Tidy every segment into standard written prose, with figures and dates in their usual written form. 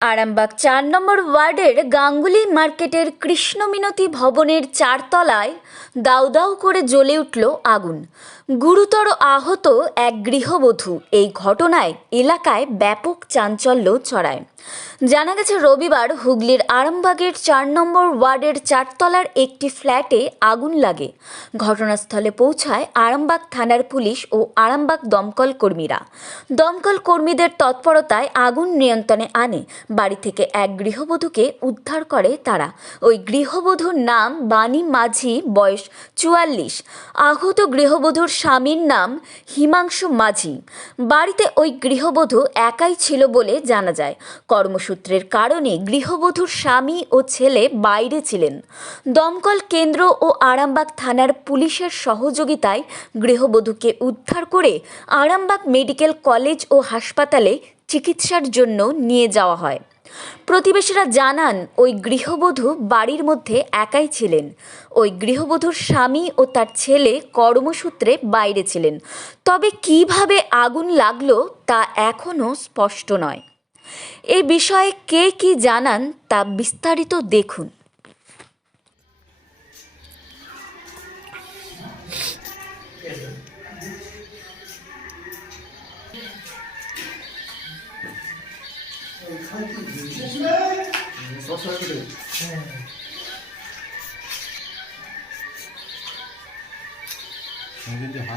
আরামবাগ ৪ নম্বর ওয়ার্ডের গাঙ্গুলি মার্কেটের কৃষ্ণমিনতি ভবনের ৪ তলায় দাউ দাউ করে জ্বলে উঠল আগুন। গুরুতর আহত এক গৃহবধূ। এই ঘটনায় এলাকায় ব্যাপক চাঞ্চল্য ছড়ায়। জানা গেছে, রবিবার হুগলির আরামবাগের ৪ নম্বর ওয়ার্ডের ৪ তলার একটি ফ্ল্যাটে আগুন লাগে। ঘটনাস্থলে পৌঁছায় আরামবাগ থানার পুলিশ ও আরামবাগ দমকল কর্মীরা। দমকল কর্মীদের তৎপরতায় আগুন নিয়ন্ত্রণে আনে। বাড়ি থেকে এক গৃহবধূকে উদ্ধার করে তারা। ওই গৃহবধূর নাম বাণী মাঝি, বয়স ৪৪। আহত গৃহবধূর স্বামীর নাম হিমাংশু মাঝি। বাড়িতে ওই গৃহবধূ একাই ছিল বলে জানা যায়। কর্মসূত্রের কারণে গৃহবধূর স্বামী ও ছেলে বাইরে ছিলেন। দমকল কেন্দ্র ও আরামবাগ থানার পুলিশের সহযোগিতায় গৃহবধূকে উদ্ধার করে আরামবাগ মেডিকেল কলেজ ও হাসপাতালে চিকিৎসার জন্য নিয়ে যাওয়া হয়। প্রতিবেশীরা জানান, ওই গৃহবধূ বাড়ির মধ্যে একাই ছিলেন। ওই গৃহবধূর স্বামী ও তার ছেলে কর্মসূত্রে বাইরে ছিলেন। তবে কিভাবে আগুন লাগলো তা এখনও স্পষ্ট নয়। এই বিষয়ে কে কি জানান তা বিস্তারিত দেখুন।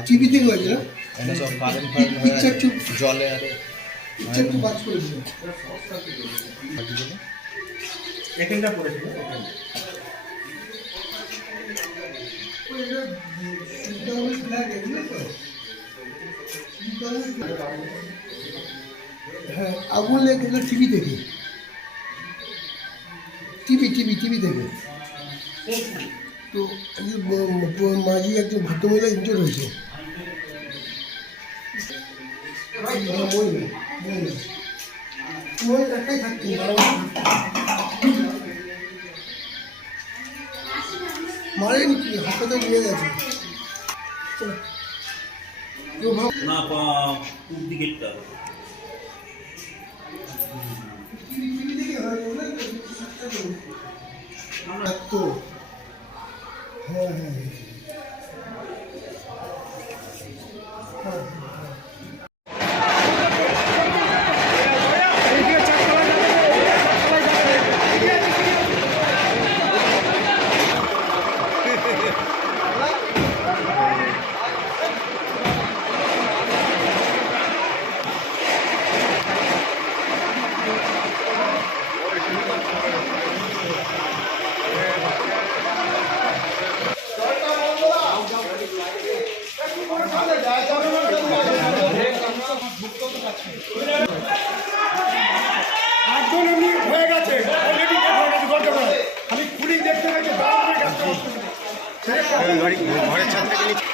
টিভিতে হয়েছে এনে সব কারেন্ট ফারেন্ট হয়ে আছে জলে আরে একটু বাজ করে দিল এখানটা পড়েছিল হ্যাঁ, আগুন লেগেছিল টিভি থেকে, টিভি থেকে। তো মাঝি একজন ভদ্রমহিলা ইনজোর হয়েছে। একাই থাকতেন, মারেনি কি, হাসপাতালে নিয়ে গেছে। না দিকেরটা তো হ্যাঁ হ্যাঁ একজন এমনি হয়ে গেছে, অলরেডি হয়ে গেছে দরজা, খালি পুলিশ দেখতে পেয়েছে ঘরের ছাদ থেকে নিচে।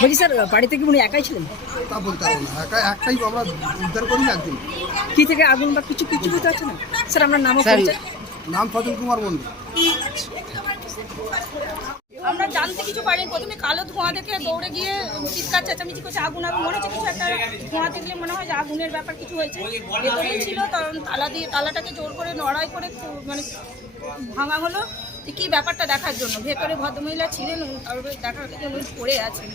বলছি স্যার, বাড়িতে কি উনি একাই ছিলেন? তা বলতে পারবো না, একটাই আমরা উদ্ধার করি একদিন। কি থেকে আগুন বা কিছু বুঝতে পারছেন না স্যার? আপনার নাম? নাম ফজল কুমার মন্ডল। আমরা জানতে কিছু পারিনি। প্রথমে কালো ধোঁয়া দেখে দৌড়ে গিয়ে চিৎকার চেঁচামেচি করছে, আগুন মনে হচ্ছে কিছু একটা ধোঁয়া দেখলে মনে হয় যে আগুনের ব্যাপার কিছু হয়েছে। ভেতরেই ছিল, তখন তালাটাকে জোর করে নড়াই করে মানে ভাঙা হলো কি ব্যাপারটা দেখার জন্য। ভেতরে ভদ্রমহিলা ছিলেন, তারপরে দেখার উনি পড়ে আছেন।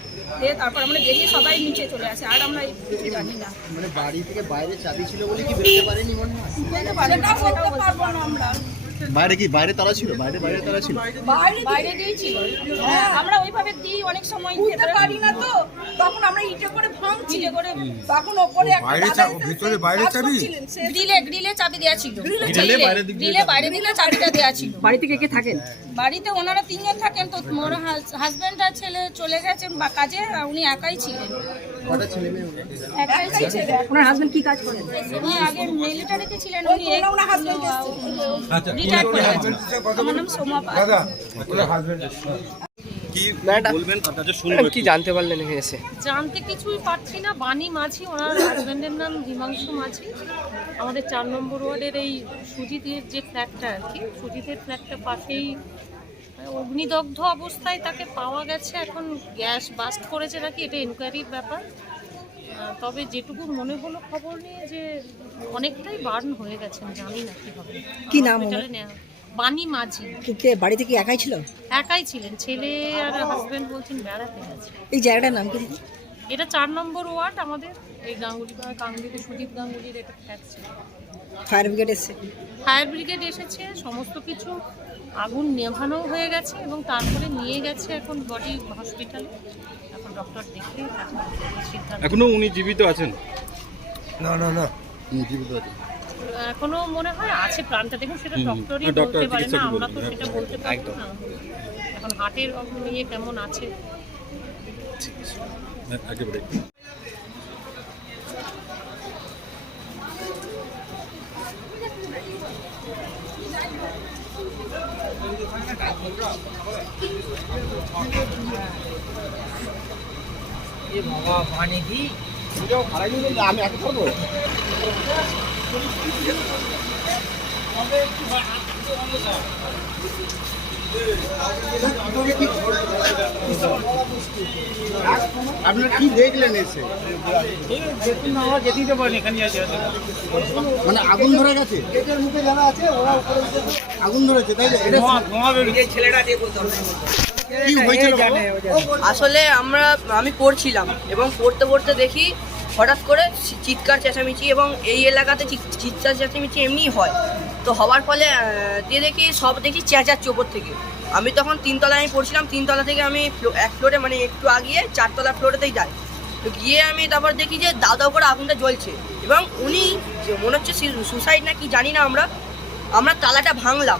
তারপর আমরা বেরিয়ে সবাই নিচে চলে আসে, আর আমরা কিছু জানি না। মানে বাড়ি থেকে বাইরে চাবি ছিল বলে কি বেরোতে পারেনি মনে হয়? সেটাও বলতে পারবো না আমরা। বাইরে কি বাইরে তালা ছিল? বাইরে তালা ছিল, বাইরে দিয়েছিল। আমরা ওইভাবে দিই, অনেক সময় খেতে পারি না, তো তখন আমরা ইটে করে ভাঙছি, ইটে করে তখন ওপরে ভিতরে বাইরে চাবি, গ্রিলে চাবি দেওয়া ছিল, গ্রিলে বাইরে দিলে চাবিটা দেওয়া ছিল। বাড়িতে কে কে থাকেন? বাড়িতে ওনারা 3 জন থাকেন, তো মোর হাজবেন্ড আর ছেলে চলে গেছেন বা কাজে, উনি একাই ছিলেন। একাই ছিলেন। ওনার হাজবেন্ড কি কাজ করেন? উনি আগে মিলিটারিতে ছিলেন, উনি রিটায়ার্ড করে গেছেন। আমার নাম সোমা পাল। কি ম্যাডাম, বলবেন তার কাছে শুনবো ম্যাডাম, কি একটু। জানতে পারলেন এখানে এসে? জানতে কিছুই পারছি না। বাণী মাঝি, ওনার হাজব্যান্ডের নাম হিমাংশু মাঝি। আমাদের 4 নম্বর ওয়ার্ডের এই সুজিতের যে ফ্ল্যাটটা আর কি, সুজিতের ফ্ল্যাটটা পাশেই অগ্নিদগ্ধ অবস্থায় তাকে পাওয়া গেছে। এখন গ্যাস বাস্ট করেছে নাকি, এটা এনকোয়ারির ব্যাপার। তবে যেটুকু মনে হলো খবর নিয়ে যে অনেকটাই বার্ন হয়ে গেছেন, জানি না কি হবে। কি নাম হসপিটালে নেওয়া। বাণী মাঝি। কে বাড়িতে কি একাই ছিল? একাই ছিলেন, ছেলে আর হাজব্যান্ড বলছেন বেড়াতে গেছে। এই জায়গাটার নাম কি দিদি? এটা 4 নম্বর ওয়ার্ড আমাদের, এই গাঙ্গুলিতে সুদীপ গাঙ্গুলির এটা ফ্ল্যাট ছিল। ফায়ার ব্রিগেড এসছে? ফায়ার ব্রিগেড এসেছে, সমস্ত কিছু আগুন নেভানো হয়ে গেছে এবং তারপরে নিয়ে গেছে এখন বডি হসপিটালে। এখন ডক্টর দেখে তারপর সিদ্ধান্ত। এখনো উনি জীবিত আছেন? না জীবিত আছে। এখনো মনে হয় আছে প্রাণটা, দেখুন সেটা ডক্টরই ডক্টর বলতে পারে না, চিকিৎসকই আমরা তো বলবে। সেটা বলতে পারবো না। এখন হার্টের ইয়ে কেমন আছে। একেবারে আমি এত করবো? আপনারা কি দেখলেন এসে? মানে আগুন ধরে গেছে? আগুন ধরেছে, তাই না? কি হয়েছিল বাবা? আসলে আমি পড়ছিলাম এবং পড়তে পড়তে দেখি হঠাৎ করে চিৎকার চেঁচামেচি, এবং এই এলাকাতে চিৎকার চেঁচামেচি এমনিই হয়। তো হওয়ার ফলে দিয়ে দেখি সব দেখি চেঁচাচ্ছে ওপর থেকে। আমি তখন 3 তলায় আমি পড়ছিলাম, 3 তলা থেকে আমি 1 ফ্লোরে মানে একটু আগিয়ে 4 তলা ফ্লোরেতেই যাই। তো গিয়ে আমি তারপর দেখি যে দাও দাও করে আগুনটা জ্বলছে, এবং উনি মনে হচ্ছে সুসাইড না কি জানি না। আমরা তালাটা ভাঙলাম,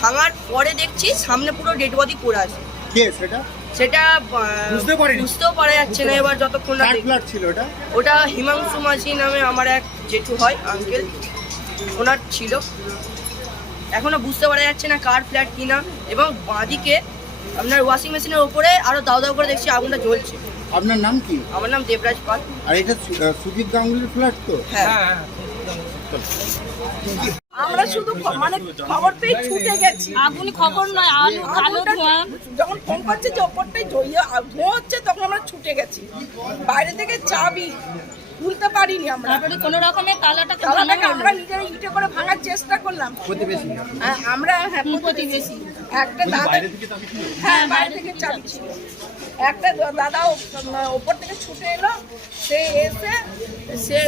ভাঙার পরে দেখছি সামনে পুরো ডেড বডি পড়ে আছে। কে সেটা? বুঝতেও পারা যাচ্ছে না এবার যতক্ষণ না কার দেখি। ফ্ল্যাট ছিল ওটা? ওটা হিমাংশু মাঝি নামে আমার এক জেঠু হয়, আঙ্কেল, ওনার ছিল। এখনো বুঝতে পারা যাচ্ছে না কার ফ্ল্যাট কিনা। এবং বাঁদিকে আপনার ওয়াশিং মেশিনের ওপরে আরো দাও দাও করে দেখছি আগুনটা জ্বলছে। আপনার নাম কি? আমার নাম দেবরাজ পাল। আর এটা সুদীপ গাঙ্গুলির ফ্ল্যাট তো? হ্যাঁ। আমরা শুধু মানে খবর পেয়ে ছুটে গেছি। আগুন খবর নয়, আলু কালো ধোঁয়া। যখন ফোন করছে যে ওপরটাই ধোঁয়া হচ্ছে, তখন আমরা ছুটে গেছি। বাইরে থেকে চাবি খুলতে পারিনি আমরা। তারপরে কোনো রকমে তালাটাকে তালাটাকে আমরা নিজেরা ইটে করে ভাঙার চেষ্টা করলাম। প্রতিবেশী? আমরা প্রতিবেশী। একটা দাদা, হ্যাঁ বাইরে থেকে চাবি ছিল। একটা দাদা ওপর থেকে ছুটে এলো, সে এসে সে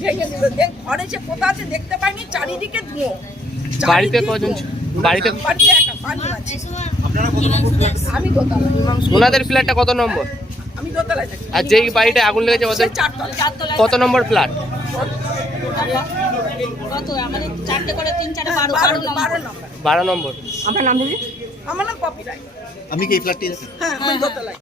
ভেঙে দিল। ঘরে যে কোথা আছে দেখতে পাইনি, চারিদিকে ধুঁয়ো। বাড়িতে কজন বাড়িতে বাড়িতে একটা পানি আছে। আমি দোতলা, ওনাদের ফ্ল্যাটটা কত নম্বর? আমি দোতলায় থাকি। আর যেই বাড়িটা আগুন লেগেছে ওদের 4 তলা। কত নম্বর ফ্ল্যাট? কত আমাদের 4টে করে 3 4 12 12 নম্বর। 12 নম্বর। আমার নাম দিদি? আমার নাম পপি রায়। আপনি কি এই ফ্ল্যাটটি আছেন? হ্যাঁ, আমি দোতলায়।